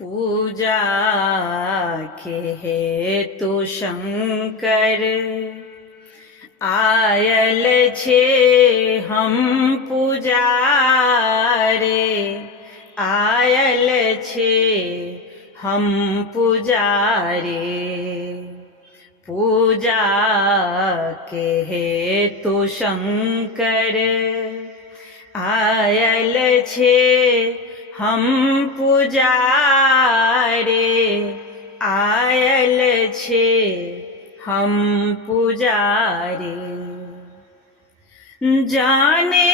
पूजा के हेतु शंकर आयल छे हम पुजारे, आयल छे हम पुजारे। पूजा के हेतु शंकर आयल छे हम पुजारे, आयल छे हम पुजारे। जाने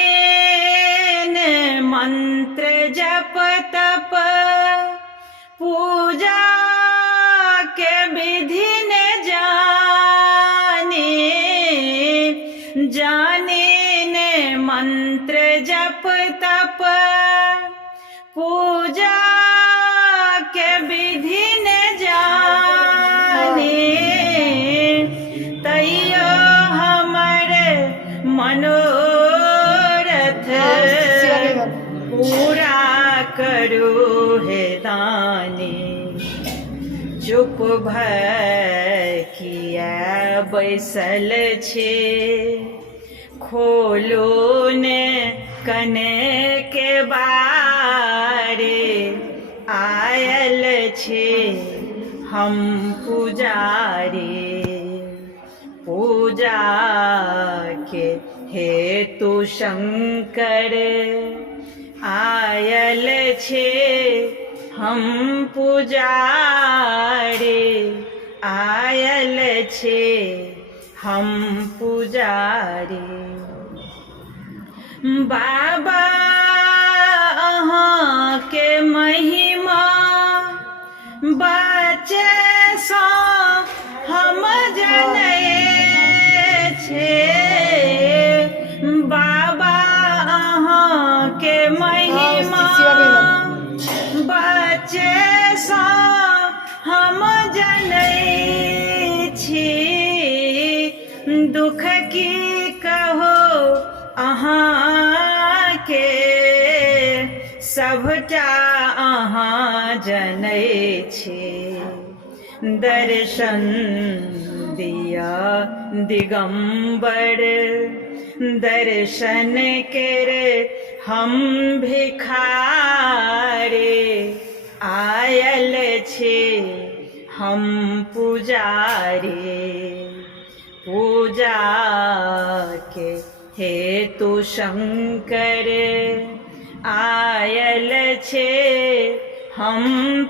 न मंत्र जप तप पूजा के विधि न जाने, जाने न मंत्र जप तप पूजा के विधि न जाने। तैयो हमर मनोरथ पूरा करो हे दानी। चुप भय किया बैसल छे, खोलो ने कने के बारे। आयल छे हम पुजारी, पूजा के हेतु शंकर आयल छे हम पुजारी, आयल छे हम पुजारी। बाबा अहाँ के महिमा बच्चे सो हम जनै छे। बाबा अहाँ के महिमा बच्चे सो हम जनै छी। दुख की कहो अहाँ के सबटा अहाँ जनै छी। दर्शन दिया दिगंबर, दर्शन कर हम भिखारे। आयल छे हम पुजारी, पूजा के हेतु शंकर आयल छे हम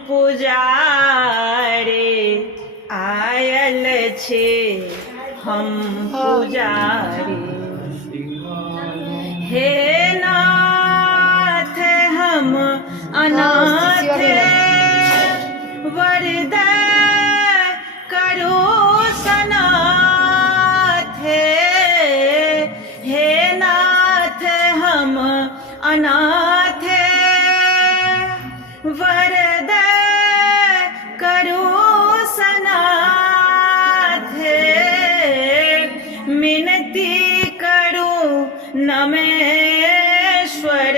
पुजारे, आयल छे हम पुजारी। हे नाथ हम अनाथ वरद करो सनाथ। हे नाथ हम अनाथ वरद करो सनाथ। मिनती करो नमेश्वर,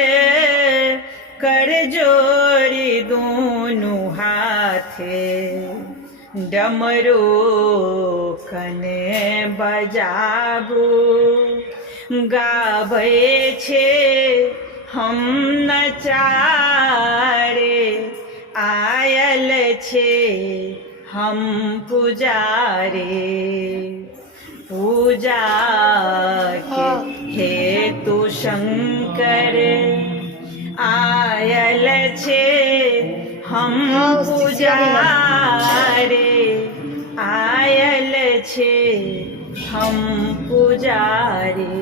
कर जोड़ी दोनों हाथे। डमरू कने बजाबू गाबै छे हम नचारे। आयल छे हम पुजारी, पूजा के हेतु शंकर आयल छे हम पुजारी, आयल छे हम पुजारी।